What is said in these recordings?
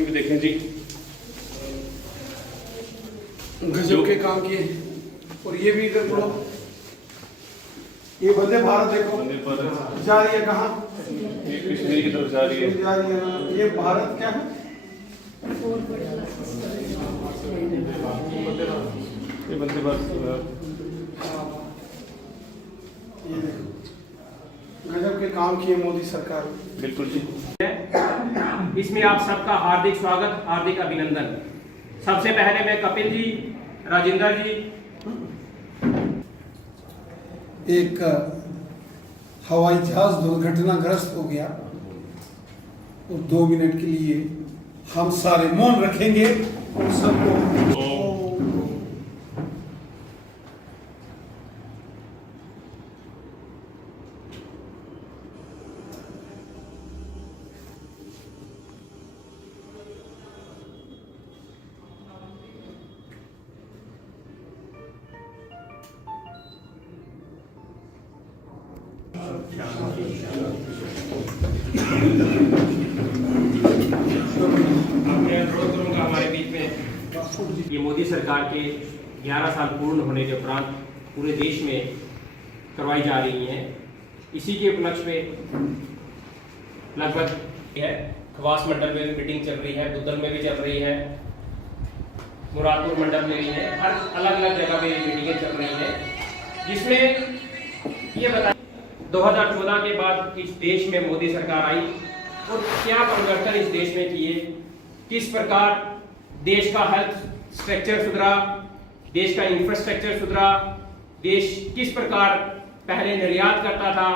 भी देखें जी, गजब के काम किए। और ये भी इधर पढ़ो, ये वंदे भारत देखो वंदे भारत जा रही है कहाँ, ये कश्मीर की तरफ जा रही है। जा रही है। ये भारत क्या है, ये वंदे भारत ये देखो गजब के काम किए मोदी सरकार। बिल्कुल जी। इसमें आप सबका हार्दिक स्वागत, हार्दिक अभिनंदन। सबसे पहले मैं कपिल जी, राजेंद्र जी, एक हवाई जहाज दुर्घटनाग्रस्त हो गया और 2 मिनट के लिए हम सारे मौन रखेंगे और सबको मैं अनुरोध करूंगा हमारे बीच में ये मोदी सरकार के 11 साल पूर्ण होने के उपरांत पूरे देश में करवाई जा रही हैं। इसी के उपलक्ष्य में लगभग है खवास मंडल में भी मीटिंग चल रही है, बुद्धल में भी चल रही है, मुरादपुर मंडल में भी है, हर अलग अलग जगह पे मीटिंगें चल रही हैं, जिसमें ये बता 2014 के बाद इस देश में मोदी सरकार आई और क्या परिवर्तन इस देश में किए, किस प्रकार देश का हेल्थ स्ट्रक्चर सुधरा, देश का इंफ्रास्ट्रक्चर सुधरा, देश किस प्रकार पहले निर्यात करता था,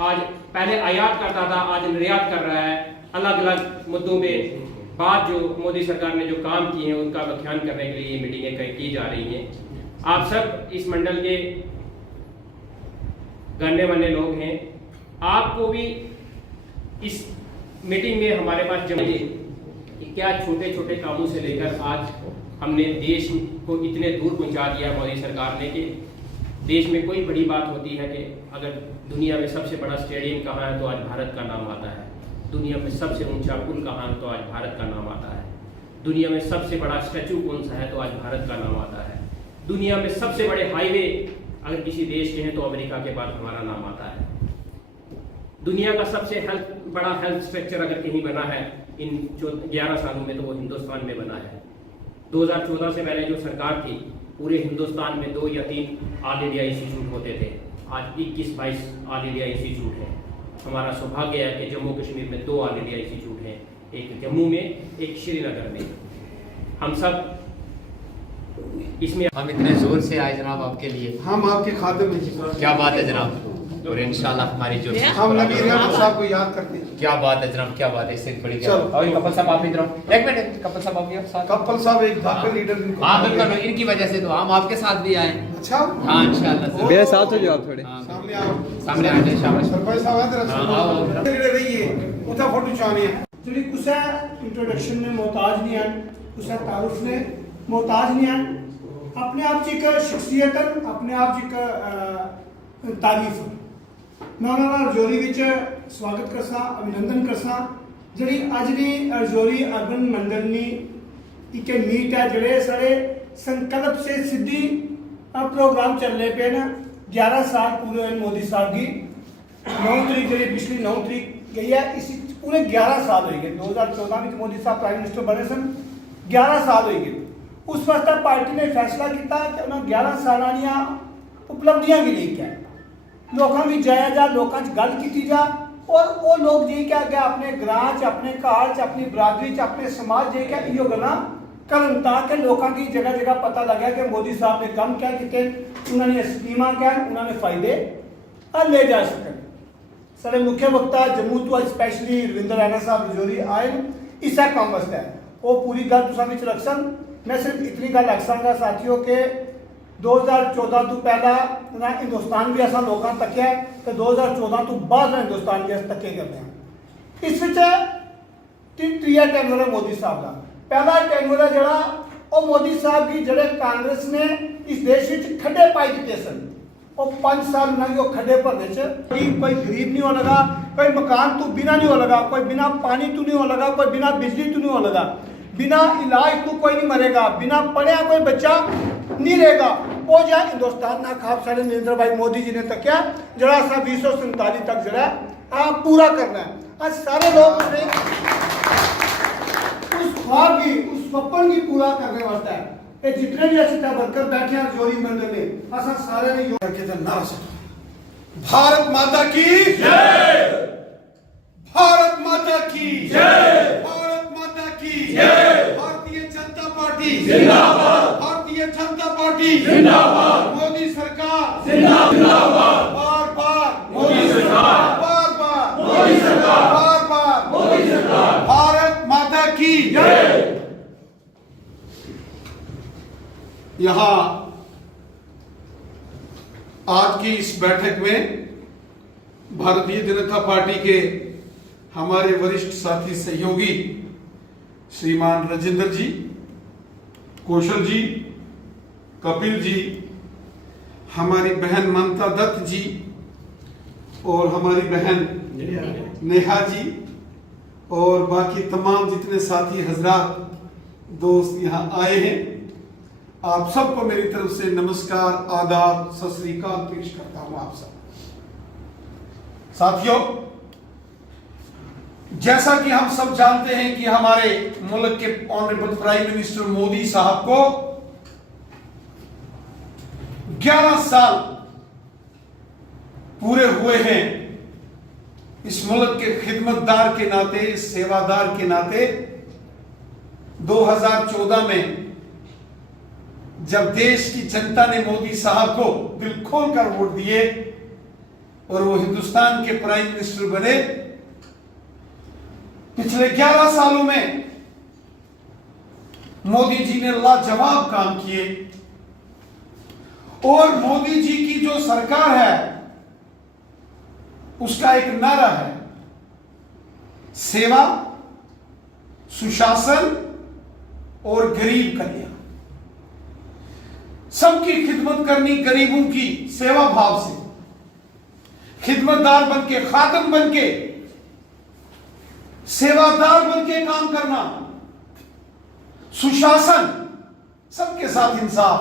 आज पहले आयात करता था, आज निर्यात कर रहा है। अलग अलग मुद्दों पे बात जो मोदी सरकार ने जो काम किए हैं उनका व्याख्यान करने के लिए ये मीटिंगें की जा रही हैं। आप सब इस मंडल के गणने मान्य लोग हैं, आपको भी इस मीटिंग में हमारे पास जमे क्या छोटे छोटे कामों से लेकर आज हमने देश को इतने दूर पहुंचा दिया मोदी सरकार ने कि देश में कोई बड़ी बात होती है कि अगर दुनिया में सबसे बड़ा स्टेडियम कहाँ है तो आज भारत का नाम आता है, दुनिया में सबसे ऊंचा पुल कहाँ है तो आज भारत का नाम आता है, दुनिया में सबसे बड़ा स्टैचू कौन सा है तो आज भारत का नाम आता है, दुनिया में सबसे बड़े हाईवे अगर किसी देश के हैं तो अमेरिका के बाद हमारा नाम आता है, दुनिया का सबसे बड़ा हेल्थ स्ट्रक्चर अगर कहीं बना है इन 11 सालों में तो वो हिंदुस्तान में बना है। 2014 से पहले जो सरकार थी पूरे हिंदुस्तान में 2 या 3 ऑल इंडिया इंस्टीट्यूट होते थे, आज 21-22 ऑल इंडिया इंस्टीट्यूट हैं। हमारा सौभाग्य है कि जम्मू कश्मीर में 2 ऑल इंडिया इंस्टीट्यूट हैं, एक जम्मू में, एक श्रीनगर में। हम सब इसमें हम इतने जोर से आए जनाब आपके लिए, हम आपके खाते में क्या बात है जनाब। और इंशाल्लाह हमारी जो हम नबी रहमत साहब को याद करते हैं। क्या बात है जनाब, क्या बात है, इससे बड़ी क्या चलो। बात। और कपिल साहब आप इधर आओ, एक मिनट, कपिल साहब आप भी साथ। कपिल साहब एक धाकड़ लीडर इनको हाँ बिल्कुल, इनकी वजह से तो हम आपके साथ भी आए। अच्छा हाँ इंशाल्लाह मेरे साथ हो जाओ आप थोड़े सामने आओ, सामने आ जाए, शाबाश। सरपंच साहब है हाँ, आओ। तेरा लीडर रही है उठा फोटो चाहनी है ਜਿਹੜੀ ਕੁਸਾ ਇੰਟਰੋਡਕਸ਼ਨ ਨੇ मोहताज नहीं ਹਨ, ਕੁਸਾ ਤਾरुफ ने मोहताज नहीं ਹਨ, अपने आप च एक शख्सियत अपने आप च एक तारीफ। मैं उन्होंने रजौरी विच स्वागत करसा, अभिनंदन करसा जी अज की रजौरी अर्बन मंडल नी एक मीट है जोड़े सारे संकल्प से सिद्धि प्रोग्राम चलने पे न 11 साल पूरे हुए मोदी साहब की 9 तरीक जी पिछली 9 तरीक गई है, इसी पूरे 11 साल हो गए। 2014 में मोदी साहब प्राइम मिनिस्टर बने सन, 11 साल हो गए। उस वक्त पार्टी ने फैसला किया कि उन्होंने 11 साल उपलब्धियां भी लेके आए, लोगों भी जाया जा, लोगों गल की जा, और वो लोग जी क्या क्या अपने ग्रां च, अपने घर च, अपनी बरादरी च, अपने समाज जी क्या इो गल्लां करन ताकि लोगों की जगह जगह पता लगा कि मोदी साहब ने कम क्या किए, उन्होंने स्कीमां क्या, उन्होंने फायदे ले जा सकें। सारे मुख्य वक्ता जम्मू तो स्पैशली रविंद्र रैना साहब रजौरी आए इस काम वास्ते, वो पूरी गल तुसां विच रख सन। मैं सिर्फ इतनी गल रख संगा साथियों के 2014 तो पहला उन्हें हिंदुस्तान भी ऐसा लोगों तकिया कि 2014 तो बाद हिंदुस्तान भी तके करते हैं। इस त्रीया टेन्योर है मोदी साहब का। पहला टेन्योर है जरा मोदी साहब की जड़े कांग्रेस ने इस देश में खड्डे पाई दिते सन, और 5 साल ना यो खड्डे पर देचे कोई गरीब नहीं हो लगा, कोई मकान तू बिना नहीं हो लगा, कोई बिना पानी तू नहीं हो लगा, कोई बिना बिजली तू नहीं हो लगा, बिना इलाज तू कोई नहीं मरेगा, बिना पढ़िया कोई बच्चा नहीं रहेगा। वो जो हिंदुस्तान ना खाब साढ़े नरेंद्र भाई मोदी जी ने तक क्या जरा सा 2047 तक जरा पूरा करना है। आज सारे लोग उस ख्वाब की उस स्वप्न की पूरा करने वास्ते है। ये जितने भी अच्छे वर्कर बैठे हैं जोरी मंदिर में असा सारे ने करके तो नारा से भारत माता की जय, भारत माता की जय, भारत माता की जय, भारतीय जनता पार्टी जिंदाबाद, भारतीय जनता पार्टी जिंदाबाद, मोदी सरकार जिंदाबाद, बार बार मोदी सरकार, बार बार मोदी सरकार, बार बार मोदी सरकार, भारत माता की जय। यहां आज की इस बैठक में भारतीय जनता पार्टी के हमारे वरिष्ठ साथी सहयोगी श्रीमान राजेंद्र जी, कौशल जी, कपिल जी, हमारी बहन ममता दत्त जी और हमारी बहन नेहा जी और बाकी तमाम जितने साथी हजरात दोस्त यहाँ आए हैं, आप सबको मेरी तरफ से नमस्कार, आदाब, सत श्री अकाल पेश करता हूं। आप सब साथियों, जैसा कि हम सब जानते हैं कि हमारे मुल्क के ऑनरेबल प्राइम मिनिस्टर मोदी साहब को 11 साल पूरे हुए हैं इस मुल्क के खिदमतदार के नाते, इस सेवादार के नाते। 2014 में जब देश की जनता ने मोदी साहब को दिल खोलकर वोट दिए और वो हिंदुस्तान के प्राइम मिनिस्टर बने, पिछले 11 सालों में मोदी जी ने लाजवाब काम किए और मोदी जी की जो सरकार है उसका एक नारा है, सेवा, सुशासन और गरीब कल्याण। सबकी खिदमत करनी, गरीबों की सेवा भाव से, खिदमतदार बनके, खादम बनके, सेवादार बनके काम करना, सुशासन, सबके साथ इंसाफ,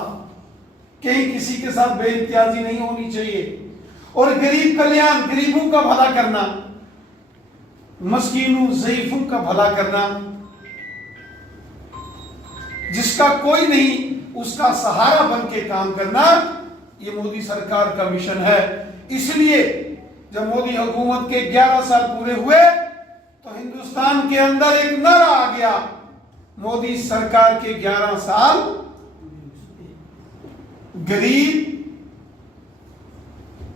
कहीं किसी के साथ बेइम्तियाजी नहीं होनी चाहिए, और गरीब कल्याण, गरीबों का भला करना, मस्कीनों, ज़ईफों का भला करना, जिसका कोई नहीं उसका सहारा बनके काम करना, ये मोदी सरकार का मिशन है। इसलिए जब मोदी हुकूमत के 11 साल पूरे हुए तो हिंदुस्तान के अंदर एक नारा आ गया, मोदी सरकार के 11 साल गरीब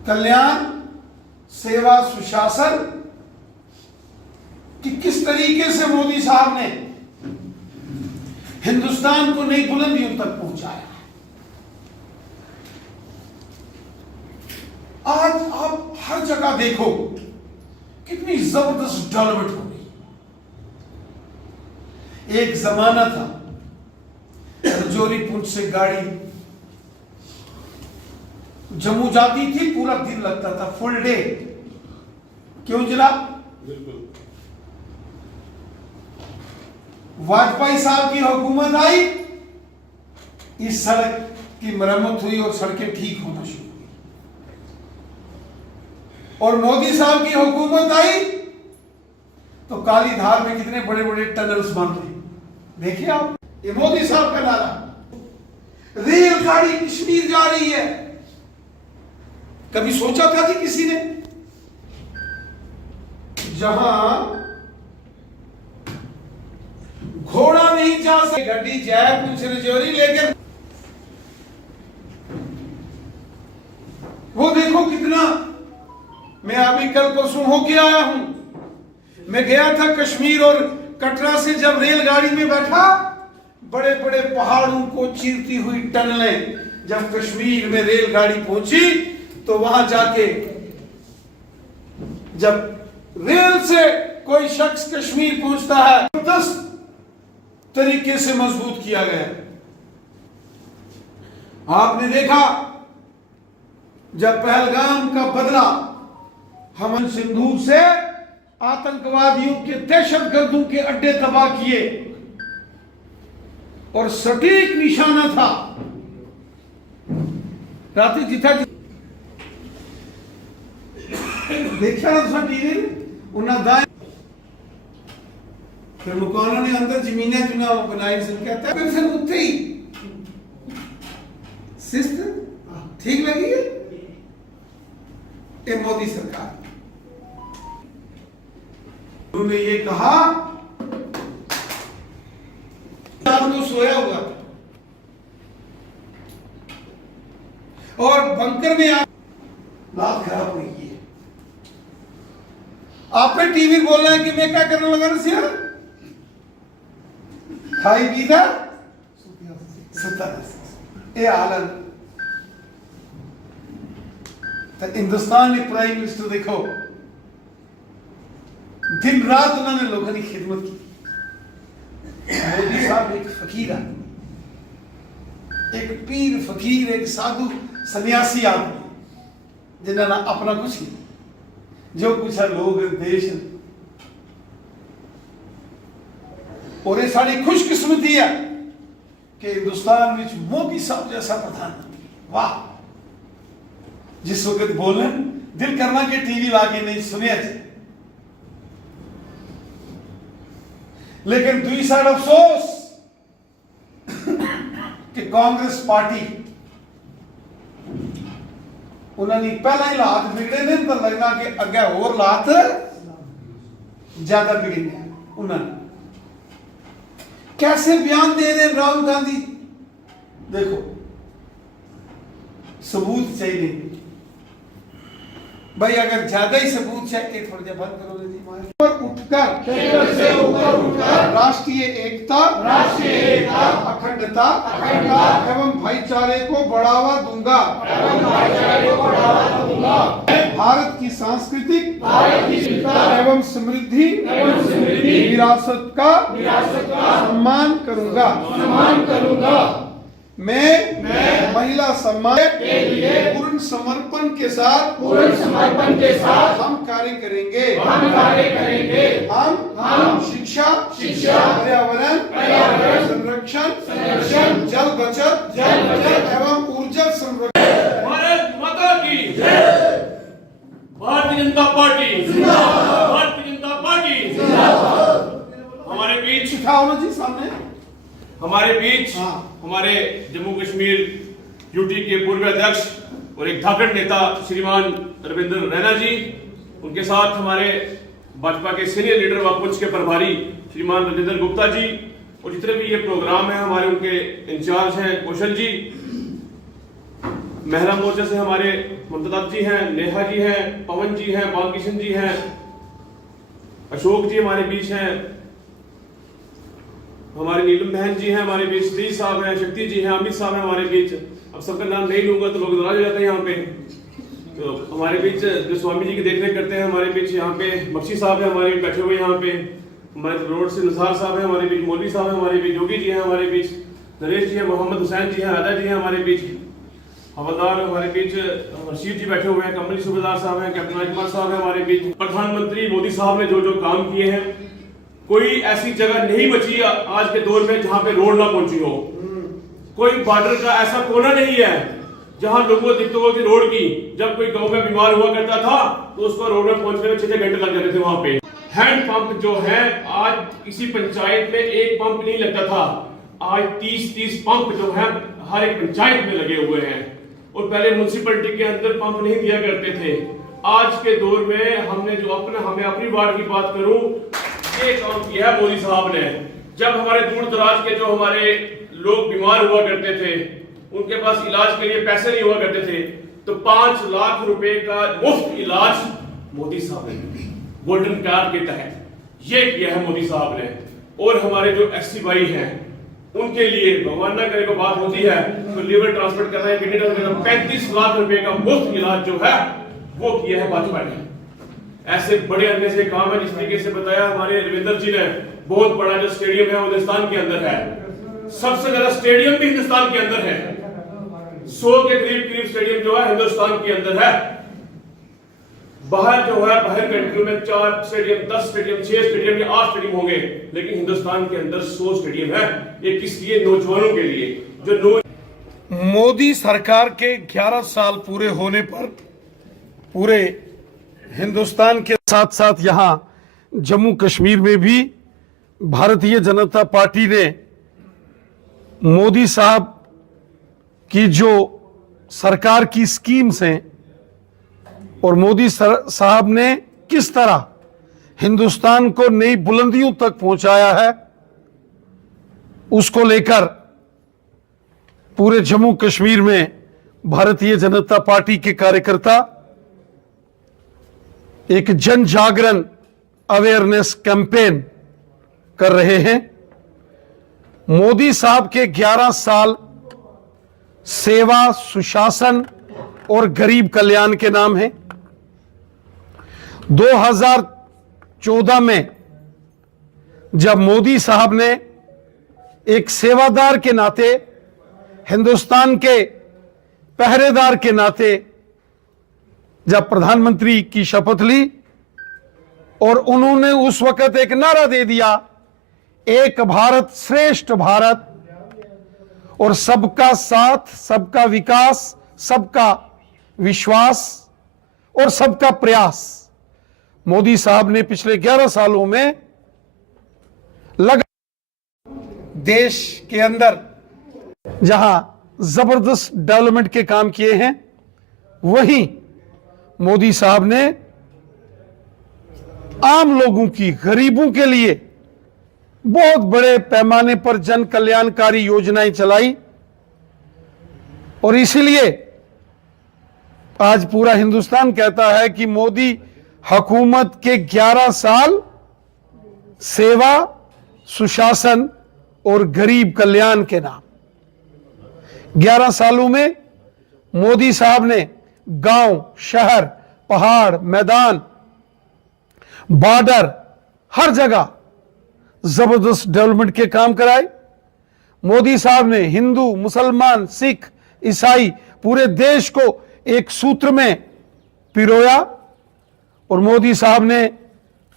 कल्याण, सेवा, सुशासन कि किस तरीके से मोदी साहब ने हिंदुस्तान को नई बुलंदियों तक पहुंचाया। आज आप हर जगह देखो कितनी जबरदस्त डेवलपमेंट हो गई। एक जमाना था रजौरी पुंछ से गाड़ी जम्मू जाती थी, पूरा दिन लगता था, फुल डे। क्यों जनाब? बिल्कुल। वाजपेयी साहब की हुकूमत आई, इस सड़क की मरम्मत हुई और सड़कें ठीक होना शुरू हुई। और मोदी साहब की हुकूमत आई तो काली धार में कितने बड़े बड़े टनल्स बन रहे। देखिए आप, ये मोदी साहब का नारा। रेलगाड़ी कश्मीर जा रही है, कभी सोचा था कि किसी ने? जहां घोड़ा नहीं जा सकता, गड्डी जाए पुंछ रजौरी लेकर, वो देखो कितना। मैं अभी कल परसों होके आया हूं, मैं गया था कश्मीर और कटरा से जब रेलगाड़ी में बैठा, बड़े बड़े पहाड़ों को चीरती हुई टनलें, जब कश्मीर में रेलगाड़ी पहुंची तो वहां जाके जब रेल से कोई शख्स कश्मीर पहुंचता है, 10 तरीके से मजबूत किया गया। आपने देखा जब पहलगाम का बदला हम सिंधु से आतंकवादियों के दहशतगर्दों के अड्डे तबाह किए और सटीक निशाना था रात जिथा देखा ना तुम टीवी उन्हें दाएं फिर मुकाना ने अंदर जमीनें चुनाव बनाई सन कहता है फिर उत्थे ही शिस्त ठीक लगी है ये मोदी सरकार उन्होंने ये कहा रात को सोया हुआ था और बंकर में लात खराब हुई है। आपने टीवी बोलना है कि मैं क्या करने लगा ना सिया खाई पीता ये हालत तो हिंदुस्तान ने प्राइम मिनिस्टर देखो दिन रात उन्होंने लोगों की खिदमत की। मोदी साहब एक फकीर आदमी, एक पीर फकीर, एक साधु सन्यासी आदमी जिन्होंने अपना कुछ नहीं जो कुछ है लोग देश और ये साड़ी खुशकिस्मती है कि हिंदुस्तान में मोदी साहब जैसा प्रधानमंत्री वाह जिस वक्त बोले दिल करना कि टीवी लाके नहीं सुने लेकिन दूसरी साइड अफसोस कि कांग्रेस पार्टी उन्होंने पहला ही हालात बिगड़े ने तो लगना कि अगे और हालात ज्यादा बिगड़ने उन्होंने कैसे बयान दे रहे राहुल गांधी देखो सबूत चाहिए भाई अगर ज्यादा ही सबूत चाहिए थोड़ी देर बंद करोगे जी ऊपर उठकर राष्ट्रीय एकता अखंडता एवं भाईचारे को बढ़ावा दूंगा भारत की सांस्कृतिक एवं समृद्धि विरासत का सम्मान करूंगा मैं महिला सम्मान के लिए पूर्ण समर्पण के साथ हम कार्य करेंगे हम शिक्षा पर्यावरण संरक्षण जल बचत एवं ऊर्जा संरक्षण भारत माता की जय। भारतीय जनता पार्टी जिंदाबाद। भारतीय जनता पार्टी जिंदाबाद। हमारे बीच जी सामने हमारे बीच हमारे जम्मू कश्मीर यूटी के पूर्व अध्यक्ष और एक धाकड़ नेता श्रीमान रविंद्र रैना जी, उनके साथ हमारे भाजपा के सीनियर लीडर व पुंछ के प्रभारी श्रीमान राजेंद्र गुप्ता जी और जितने भी ये प्रोग्राम है हमारे उनके इंचार्ज हैं कौशल जी, महिला मोर्चा से हमारे ममता जी हैं, नेहा जी हैं, पवन जी हैं, बालकिशन जी हैं, अशोक जी हमारे बीच हैं, हमारे नीलम बहन जी हैं हमारे बीच, सतीश साहब हैं, शक्ति जी हैं, अमित साहब हैं हमारे बीच। अब सबका नाम नहीं लूंगा तो लोग नाराज हो जाते हैं यहाँ पे। तो हमारे बीच जो स्वामी जी की देखरेख करते हैं हमारे बीच यहाँ पे बख्शी साहब हैं हमारे बैठे हुए यहाँ पे, हमारे रोड से निसार साहब हैं हमारे बीच, मौलवी साहब हैं हमारे बीच, योगी जी हैं हमारे बीच, नरेश जी हैं, मोहम्मद हुसैन जी हैं, राजा जी हैं हमारे बीच, हवलदार हमारे बीच रशीद जी बैठे हुए हैं, कमल सूबेदार साहब हैं, कैप्टन राजकुमार साहब हैं हमारे बीच। प्रधानमंत्री मोदी साहब ने जो जो काम किए हैं कोई ऐसी जगह नहीं बची आज के दौर में जहां पे रोड ना पहुंची हो। कोई बॉर्डर का ऐसा कोना नहीं है जहां लोगों को दिक्कत होती रोड की। जब कोई गांव में बीमार हुआ करता था तो उसको रोड में पहुंचने में 6 घंटे लग जाते थे। वहां पे हैंड पंप जो है आज किसी पंचायत में एक पंप नहीं लगता था, आज 30 पंप जो है हर एक पंचायत में लगे हुए हैं। और पहले म्युनिसिपैलिटी के अंदर पंप नहीं दिया करते थे। आज के दौर में हमने जो हमें अपनी वार्ड की बात करूं, ये काम किया है मोदी साहब ने। जब हमारे दूर दराज के जो हमारे लोग बीमार हुआ करते थे, उनके पास इलाज के लिए पैसे नहीं हुआ करते थे, तो 5 लाख रुपए का मुफ्त इलाज मोदी साहब ने गोल्डन कार्ड के तहत ये किया है मोदी साहब ने। और हमारे जो एससी भाई हैं उनके लिए भगवान ना करे को बात होती है तो लीवर ट्रांसप्लांट करना है, किडनी ट्रांसप्लांट, 35 लाख रुपए का मुफ्त इलाज जो है वो किया है भाजपा ने। ऐसे बड़े अन्य से काम है। जिस तरीके से बताया हमारे रविंद्र जी ने, बहुत बड़ा जो स्टेडियम है वो हिंदुस्तान के अंदर है, सबसे ज्यादा स्टेडियम भी हिंदुस्तान के अंदर है। 100 के करीब स्टेडियम जो है हिंदुस्तान के अंदर है। बाहर जो है बाहर कंट्रियों में 4 स्टेडियम, 10 स्टेडियम, 6 स्टेडियम या 8 स्टेडियम होंगे, लेकिन हिंदुस्तान के अंदर 100 स्टेडियम है। ये किस लिए? नौजवानों के लिए। जो मोदी सरकार के 11 साल पूरे होने पर पूरे हिंदुस्तान के साथ साथ यहाँ जम्मू कश्मीर में भी भारतीय जनता पार्टी ने मोदी साहब की जो सरकार की स्कीम्स हैं और मोदी साहब ने किस तरह हिंदुस्तान को नई बुलंदियों तक पहुंचाया है, उसको लेकर पूरे जम्मू कश्मीर में भारतीय जनता पार्टी के कार्यकर्ता एक जन जागरण अवेयरनेस कैंपेन कर रहे हैं। मोदी साहब के 11 साल सेवा, सुशासन और गरीब कल्याण के नाम है। 2014 में जब मोदी साहब ने एक सेवादार के नाते, हिंदुस्तान के पहरेदार के नाते जब प्रधानमंत्री की शपथ ली और उन्होंने उस वक्त एक नारा दे दिया, एक भारत श्रेष्ठ भारत, और सबका साथ, सबका विकास, सबका विश्वास और सबका प्रयास, मोदी साहब ने पिछले 11 सालों में देश के अंदर जहां जबरदस्त डेवलपमेंट के काम किए हैं, वहीं मोदी साहब ने आम लोगों की, गरीबों के लिए बहुत बड़े पैमाने पर जन कल्याणकारी योजनाएं चलाई। और इसीलिए आज पूरा हिंदुस्तान कहता है कि मोदी हुकूमत के 11 साल सेवा, सुशासन और गरीब कल्याण के नाम। 11 सालों में मोदी साहब ने गांव, शहर, पहाड़, मैदान, बॉर्डर, हर जगह जबरदस्त डेवलपमेंट के काम कराए। मोदी साहब ने हिंदू, मुसलमान, सिख, ईसाई पूरे देश को एक सूत्र में पिरोया और मोदी साहब ने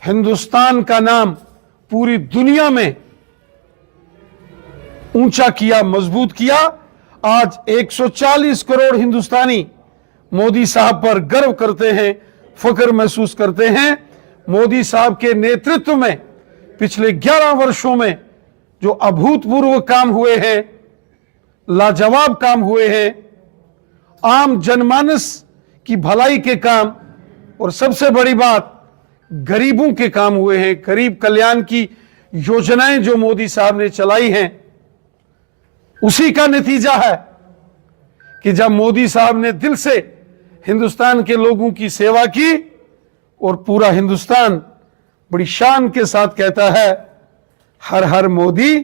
हिंदुस्तान का नाम पूरी दुनिया में ऊंचा किया, मजबूत किया। आज 140 करोड़ हिंदुस्तानी मोदी साहब पर गर्व करते हैं, फख्र महसूस करते हैं। मोदी साहब के नेतृत्व में पिछले 11 वर्षों में जो अभूतपूर्व काम हुए हैं, लाजवाब काम हुए हैं, आम जनमानस की भलाई के काम, और सबसे बड़ी बात गरीबों के काम हुए हैं। गरीब कल्याण की योजनाएं जो मोदी साहब ने चलाई हैं, उसी का नतीजा है कि जब मोदी साहब ने दिल से हिंदुस्तान के लोगों की सेवा की और पूरा हिंदुस्तान बड़ी शान के साथ कहता है, हर हर मोदी,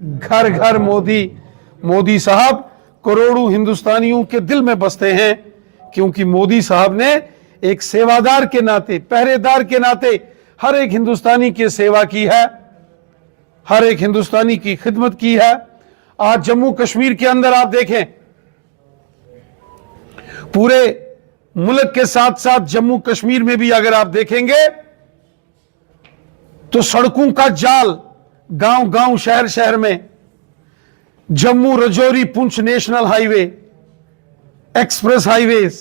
घर घर मोदी। मोदी साहब करोड़ों हिंदुस्तानियों के दिल में बसते हैं, क्योंकि मोदी साहब ने एक सेवादार के नाते, पहरेदार के नाते हर एक हिंदुस्तानी की सेवा की है, हर एक हिंदुस्तानी की खिदमत की है। आज जम्मू कश्मीर के अंदर आप देखें, पूरे मुल्क के साथ साथ जम्मू कश्मीर में भी अगर आप देखेंगे तो सड़कों का जाल, गांव गांव, शहर शहर में, Jammu Rajouri Poonch national highway, express highways,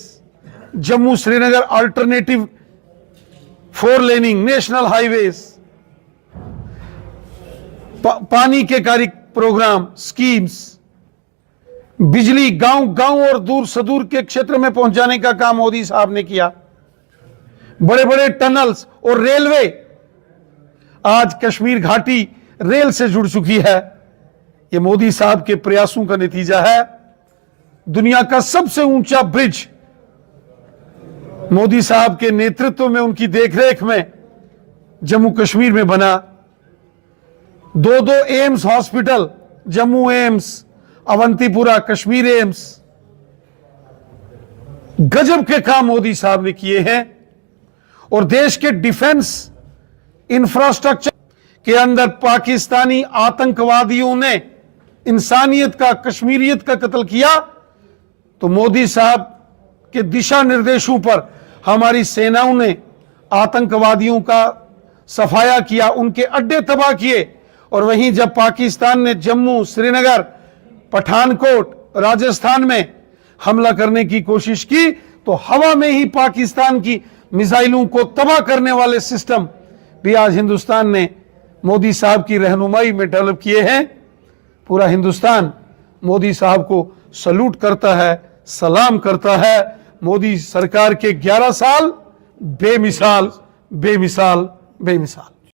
Jammu Srinagar alternative 4 laning national highways, पानी के कार्य प्रोग्राम, स्कीम्स, बिजली गांव गांव और दूर सुदूर के क्षेत्र में पहुंचाने का काम मोदी साहब ने किया। बड़े बड़े टनल्स और रेलवे, आज कश्मीर घाटी रेल से जुड़ चुकी है। यह मोदी साहब के प्रयासों का नतीजा है। दुनिया का सबसे ऊंचा ब्रिज मोदी साहब के नेतृत्व में, उनकी देखरेख में जम्मू कश्मीर में बना। 2 AIIMS hospital, Jammu AIIMS, Awantipora Kashmir AIIMS, गजब के काम मोदी साहब ने किए हैं। और देश के डिफेंस इंफ्रास्ट्रक्चर के अंदर पाकिस्तानी आतंकवादियों ने इंसानियत का, कश्मीरियत का कत्ल किया, तो मोदी साहब के दिशा निर्देशों पर हमारी सेनाओं ने आतंकवादियों का सफाया किया, उनके अड्डे तबाह किए। और वहीं जब पाकिस्तान ने जम्मू, श्रीनगर, पठानकोट, राजस्थान में हमला करने की कोशिश की तो हवा में ही पाकिस्तान की मिसाइलों को तबाह करने वाले सिस्टम भी आज हिंदुस्तान ने मोदी साहब की रहनुमाई में डेवलप किए हैं। पूरा हिंदुस्तान मोदी साहब को सलूट करता है, सलाम करता है। मोदी सरकार के 11 साल बेमिसाल बेमिसाल बेमिसाल।